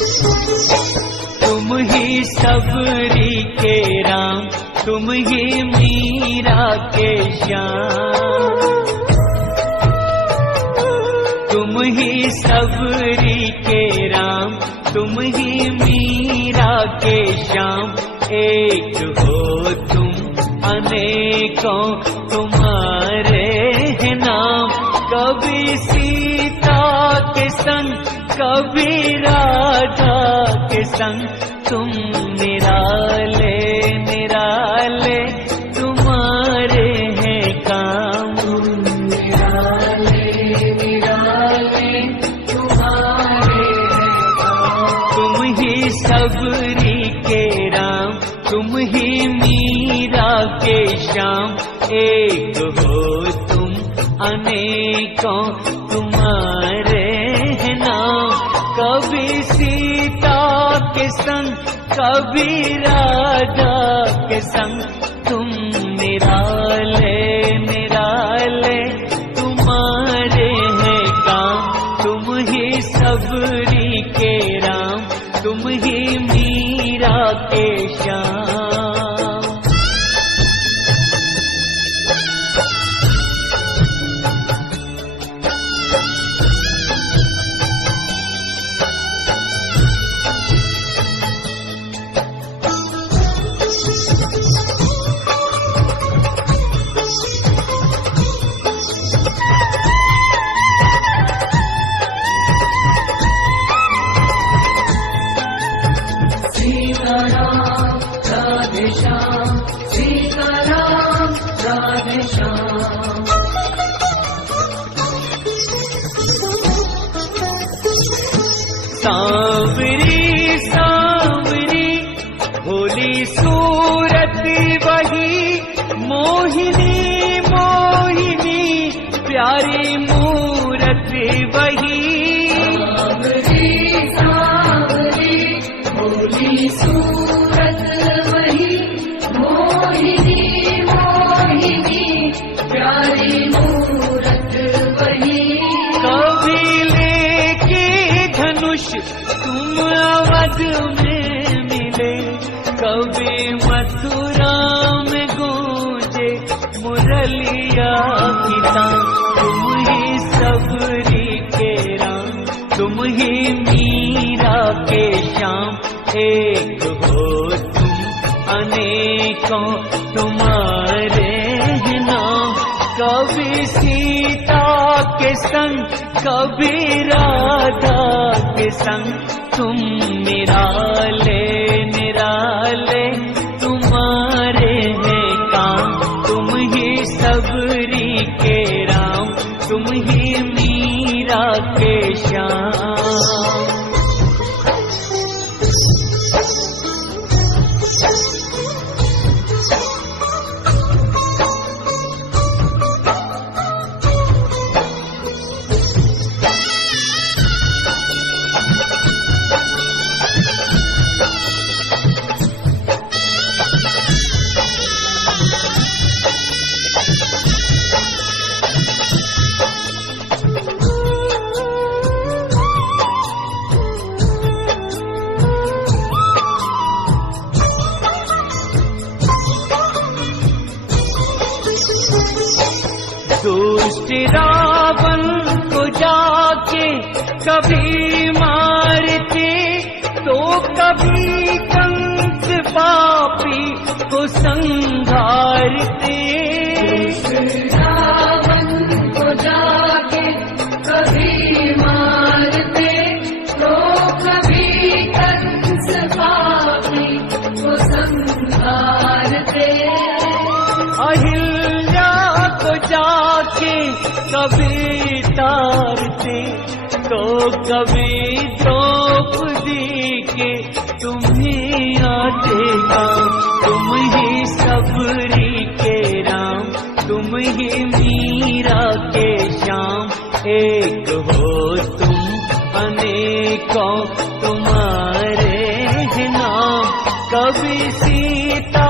तुम ही सबरी के राम, तुम ही मीरा के श्याम। तुम ही सबरी के राम, तुम ही मीरा के श्याम। एक हो तुम अनेकों तुम्हारे हैं नाम। कभी सीता के संग, कभी राधा के संग, तुम निराले निराले तुम्हारे हैं काम। निराले निराले तुम्हारे हैं काम। तुम ही सबरी के राम, तुम ही मीरा के श्याम। एक हो तुम अनेकों तुम्हारे हैं नाम। कभी सीता के संग, कभी राधा के संग, तुम निराले निराले तुम्हारे हैं काम। तुम ही सबरी के राम, तुम ही मीरा के श्याम। सांवरी सांवरी भोली सूरत वही, मोहिनी मोहिनी प्यारी मूरत वही। सांवरी सांवरी भोली सूरत वही, मोहिनी मोहिनी प्यारी मूरत वही। कभी लेके धनुष तुम अवध में मिले, कभी मथुरा में गूंजे मुरलिया की तान। तुम ही सबरी के राम, तुम ही मीरा के श्याम। एक हो तुम अनेकों तुम्हारे हैं नाम। कभी सीता के संग, कभी राधा के संग, तुम निराले निराले तुम्हारे हैं काम। तुम ही सबरी के राम, तुम ही मीरा के श्याम। दुष्ट रावण को जाके कभी मारते, तो कभी कंस पापी को संहारते। रावण को जाके कभी मारते, तो कभी कंस पापी को संहारते। अहिल्या को जाके कभी तारते, तो कभी द्रौपदी के तुम्हें आते काम। तुम ही सबरी के राम, तुम ही मीरा के श्याम। एक हो तुम अनेकों तुम्हारे हैं नाम। कभी सीता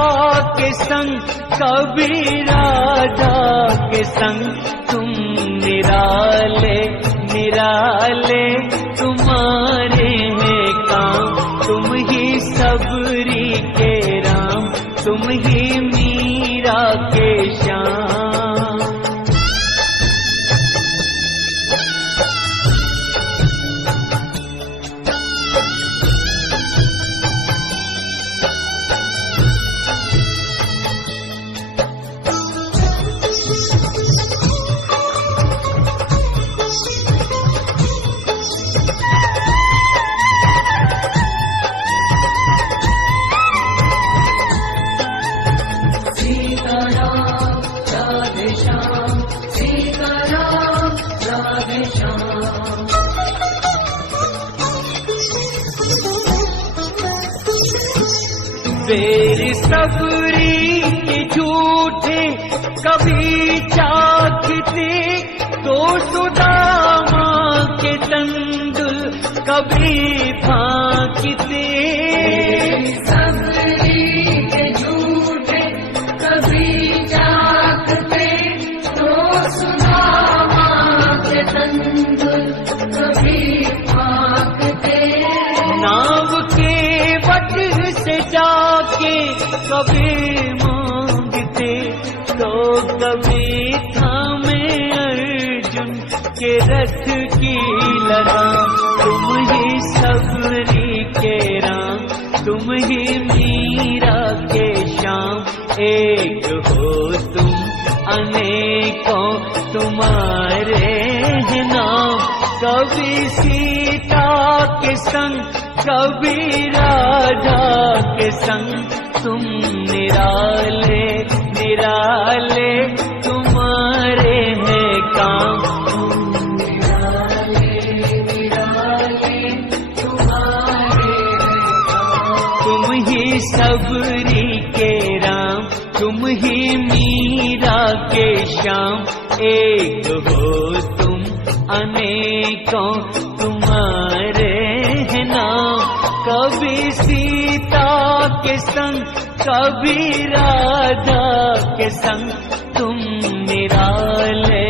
के संग, कभी राधा के संग, तुम निराले निराले तुम्हारे हैं काम। बेर सबरी के झूठे कभी चाखते तो सुदामा के तंदुल कभी फांकते। सबरी के झूठे कभी चाखते तो सुदामा के तंदुल कभी फांकते। नाव के वट से जाके कभी मांगते तो कभी थामे अर्जुन के रथ की लगाम। तुम ही सबरी के राम, तुम ही मीरा के श्याम, एक हो तुम अनेकों तुम्हारे हैं नाम। कभी सीता के संग कभी राधा के संग तुम निराले निराले तुम्हारे हैं काम। निराले निराले तुम्हारे हैं काम। तुम ही सबरी के राम, तुम ही मीरा के श्याम, एक हो तुम अनेकों तुम्हारे हैं नाम। कभी सीता के संग कभी राधा के संग तुम निराले